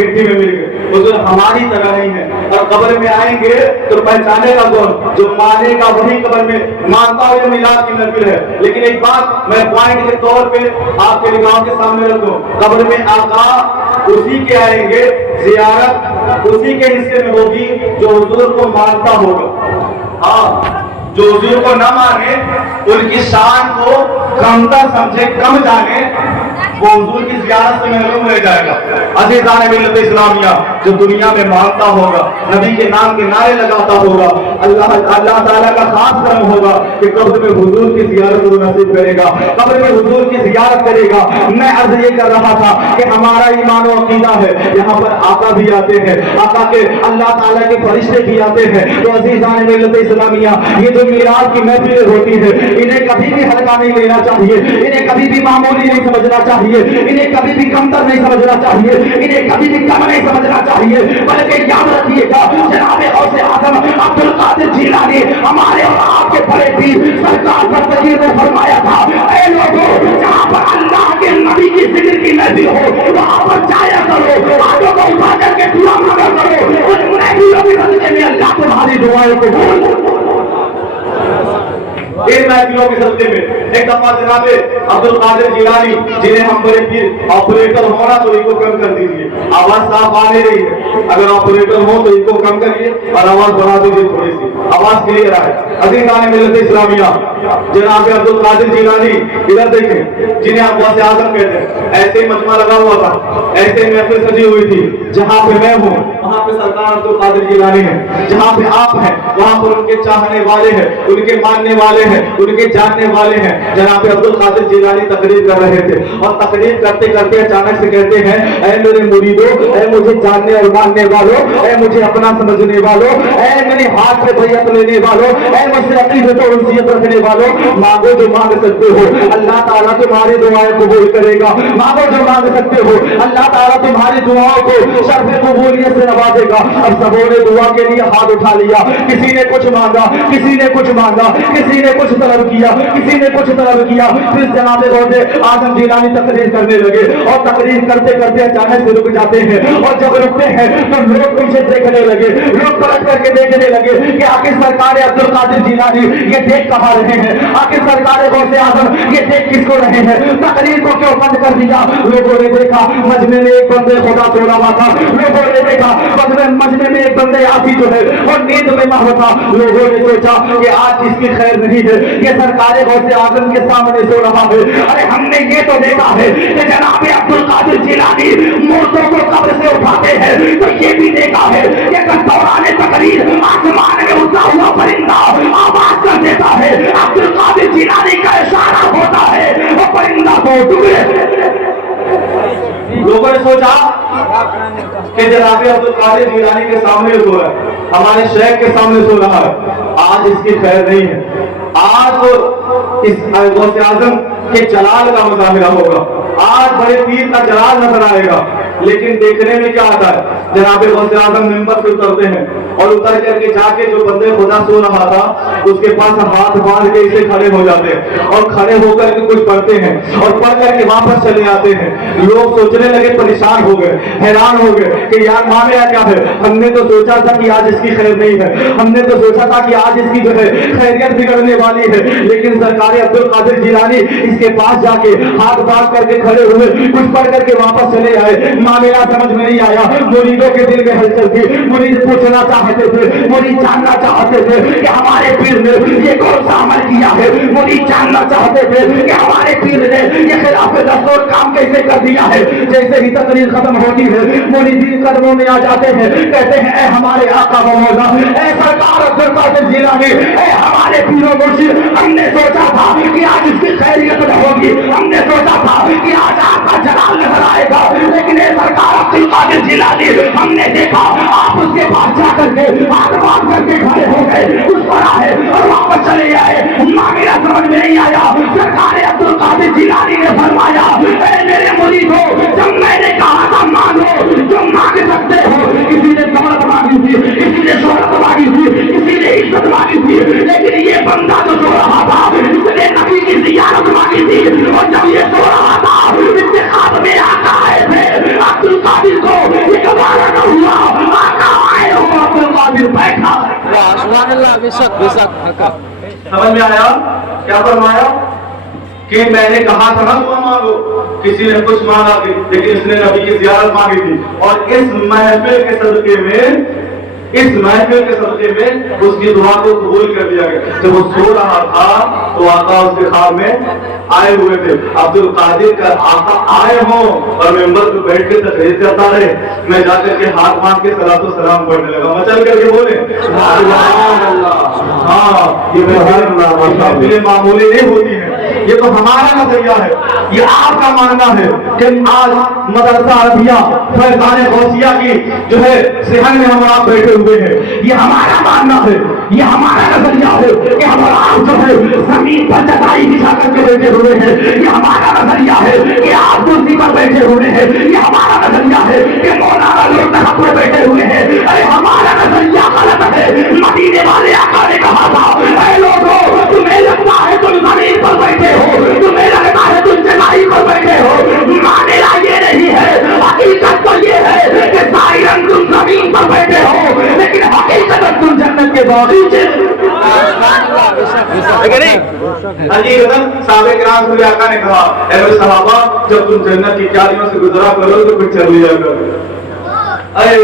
मिट्टी में मिल गए। हुजूर हमारी तरह नहीं है, और कब्र में आएंगे तो पहचानेगा कौन? जो मानेगा वही कब्र में मानता हुआ मिलाद की नफिल है। लेकिन एक बात मैं पॉइंट के तौर पे आपके निगाहों के सामने रख दूं, कब्र में आका उसी के आएंगे, जियारत उसी के हिस्से में होगी जो हुजूर को मानता होगा। हाँ, जो हुजूर को न माने, उनकी शान को कमतर समझे, कम जाने, वो हुजूर की ज़ियारत से महरूम रह जाएगा। अज़ीज़ान मिल्लत इस्लामिया, जो दुनिया में मानता होगा, नबी के नाम के नारे लगाता होगा, अल्लाह ताला का खास करम होगा कि कब्र में हुजूर की ज़ियारत को नसीब करेगा, कब्र में हुजूर की ज़ियारत करेगा। मैं अर्ज़ ये कर रहा था कि हमारा ईमान और अक़ीदा है, यहाँ पर आका भी आते हैं, आका के अल्लाह ताला के फरिश्ते भी आते हैं। तो अज़ीज़ान मिल्लत इस्लामिया, ये जो मीराज की महफिलें होती है, इन्हें कभी भी हल्का नहीं लेना चाहिए, इन्हें कभी भी मामूली नहीं समझना चाहिए, इन्हें कभी भी कमतर नहीं समझना चाहिए, इन्हें कभी भी कम नहीं समझना चाहिए, बल्कि याद रखिएगा जनाब गौसे आज़म अब्दुल कादिर जिलानी हमारे और आपके बड़े पीर सरकार दस्तगीर ने फरमाया था, ऐ लोगों, जहां पर अल्लाह के नबी की जिक्र की महफिल हो वहां पर जाया करो, हाथों को उठा करके दुआ मांगा करो, उन महफिलों के सदके में अल्लाह तुम्हारी दुआएं कबूल। इन महफिलों के सदके में एक दफा जनाब अब्दुल कादिर जिलानी, जिन्हें हम बड़े पीर, ऑपरेटर होना तो इनको कम कर दीजिए, आवाज साफ आ नहीं रही है, अगर ऑपरेटर हो तो इनको कम करिए और आवाज बढ़ा दीजिए, थोड़ी सी आवाज क्लियर आए। अज़ीज़ान मिल्लत इस्लामिया, जनाब अब्दुल कादिर जिलानी इधर देखें, जिन्हें आप गौसे आज़म कहते हैं, ऐसे मजमा लगा हुआ था, ऐसे महफिल सजी हुई थी, जहाँ पे मैं हूँ वहाँ पे सरकार अब्दुल कादिर जिलानी है, जहाँ पे आप हैं वहाँ पर उनके चाहने वाले हैं, उनके मानने वाले हैं, उनके जानने वाले हैं। जनाब अब्दुल कादिर जिलानी तकरीर कर रहे थे और तकरीर करते करते अचानक से कहते हैं, ऐ मेरे मुरीदों, ऐ मुझे जानने और मानने वालों, ऐ मुझे अपना समझने वालों, ऐ मेरे हाथ पे बैयत लेने वालों, ऐ मुझसे अक़ीदत और उनसियत रखने वालों, मांगो जो मांग सकते हो, अल्लाह ताला तुम्हारी दुआएं कबूल करेगा। मांगो जो मांग सकते हो, अल्लाह ताला तुम्हारी दुआओं को शर्फ़ कबूलियत से नवाजेगा। अब सबों ने दुआ के लिए हाथ उठा लिया, किसी ने कुछ मांगा, किसी ने कुछ मांगा, किसी ने कुछ तलब किया, किसी ने कुछ तलब किया। फिर जनाब गौसे आज़म जिलानी तकरीर करने लगे और तकरीर करते करते अचानक से रुक जाते हैं, और जब रुकते हैं तो लोग पीछे देखने लगे, लोग पलट करके देखने लगे कि आखिर सरकार अब्दुल कादिर जिलानी ये देख कहाँ रहे हैं, आखिर सरकार गौसे आज़म ये देख किसको रहे हैं, तकरीर को क्यों बंद कर दिया। लोगों ने देखा मजमे में एक बंदे खुदा सो रहा था, लोगों ने देखा मजमे में एक बंदे आसी जो है और नींद में ना होता। लोगों ने सोचा कि आज इसकी खैर नहीं है, ये सरकार गौसे आज़म के सामने सो रहा है। अरे हमने ये तो देखा है कि जनाब अब्दुल कादिर जिलानी मुर्दों को कब्र से उठाते हैं, तो ये भी देखा है कि दौरान तकरीर आसमान में उड़ता हुआ परिंदा आवाज कर देता है, अब्दुल कादिर जिलानी का इशारा होता है वो परिंदा को टुकड़े। लोगों ने सोचा कि जनाब अब्दुल कादिर जिलानी के सामने सो रहा है, हमारे शेख के सामने सो रहा है, आज इसकी खैर नहीं है, आज तो इस गौसे आज़म के जलाल का मुजाहिरा होगा, आज बड़े पीर का जलाल नजर आएगा। लेकिन देखने में क्या आता है, जनाब गौसे आज़म मिंबर से उतरते हैं और उतर करके जाके जो बंदे खुदा सो रहा था उसके पास हाथ बांध के इसे खड़े हो जाते हैं और खड़े होकर के कुछ पढ़ते हैं और पढ़ करके वापस चले आते हैं। लोग सोचने लगे, परेशान हो गए, हैरान हो गए कि यार मामला क्या है, हमने तो सोचा था कि आज इसकी खैर नहीं है, हमने तो सोचा था कि आज इसकी जो है खैरियत बिगड़ने वाली है। लेकिन सरकार अब्दुल कादिर जिलानी इसके पास जाके हाथ बांध करके खड़े हुए, कुछ पढ़ करके वापस चले आए। मामला समझ में नहीं आया, मुरीदों के दिल में हलचल थी, मुरीद पूछना चाहते थे, मुरीद जानना चाहते थे कि हमारे पीर ने ये कौन सा अमल किया है, मुरीद जानना चाहते थे कि हमारे पीर ने ये खिलाफ दस्तूर काम कैसे कर दिया है। जैसे ही तकरीर खत्म होती है मुरीदीन कदमों में आ जाते हैं, कहते हैं ऐ हमारे आका मौला, ऐ सरकार अब्दुल कादिर जिलानी, ऐ हमारे पीरो मुर्शिद, हमने सोचा था कि आज इसकी खैरियत न होगी, हमने सोचा था कि आज आपका जलाल नजर आएगा, लेकिन सरकार अब्दुल कादिर जिलानी हमने देखा आप उसके पास जाकर के हाथ बांध करके खड़े हो गए, उस पर आए और वापस चले आए। मामला समझ में नहीं आया। सरकार अब्दुल कादिर जिलानी ने फरमाया, ऐ मेरे मुरीदों, जब मैंने कहा था मांगो जो मांग सकते हो, किसी ने दौलत मांगी थी, किसी ने शोहरत मांगी थी, किसी ने इज्जत मांगी थी, लेकिन ये बंदा जो सो रहा था इसने नबी की ज़ियारत मांगी थी। और जब ये सो रहा था इसके हाथ में आका आए थे, अब्दुल कादिर को समझ में आया क्या फरमाया कि मैंने कहा था ना दुआ मांगो, किसी ने कुछ मांगा लेकिन इसने नबी की ज़ियारत मांगी थी। और इस महफिल के सदके में उसकी दुआ को कबूल कर दिया गया। जब वो सो रहा था तो आका उसके ख्वाब में आए हुए थे। अब्दुल कादिर का आका आए हो और मेंबर पे बैठ के तकरीर करता रहे, मैं जाकर के हाथ मांग के सलातो सलाम पढ़ने लगा। मचल करके बोले हाँ, ये महफिलें मामूली नहीं होती है, ये तो हमारा नजरिया है, ये आपका मानना है कि आज मदरसा अरबिया फैजान गौसिया की जो है सहन में हम आप बैठे हुए हैं, ये हमारा मानना है, ये हमारा नजरिया है कि हम आप जो है जमीन पर चटाई बिछा करके बैठे हुए हैं, ये हमारा नजरिया है कि आप कुर्सी पर बैठे हुए हैं, ये हमारा नजरिया है कि मौलाना लोग तख्त पर बैठे हुए हैं। अरे हमारा नजरिया गलत है। मदीने वाले आका ने कहा था, ऐ लोगों तुम्हें लगता है तुम जमीन पर बैठे हो, तुम्हें लगता है तुम चटाई पर बैठे हो, मानेगा ये नहीं है, हकीकत तो ये है कि साइरन तुम जमीन पर बैठे हो, लेकिन हकीकत तुम जन्नत के बागीचे। साहबे किराम से आका ने कहा, ऐ मेरे सहाबा जब तुम जन्नत की क्यारियों से गुजरा करो तो फिर चल लिया करो। अरे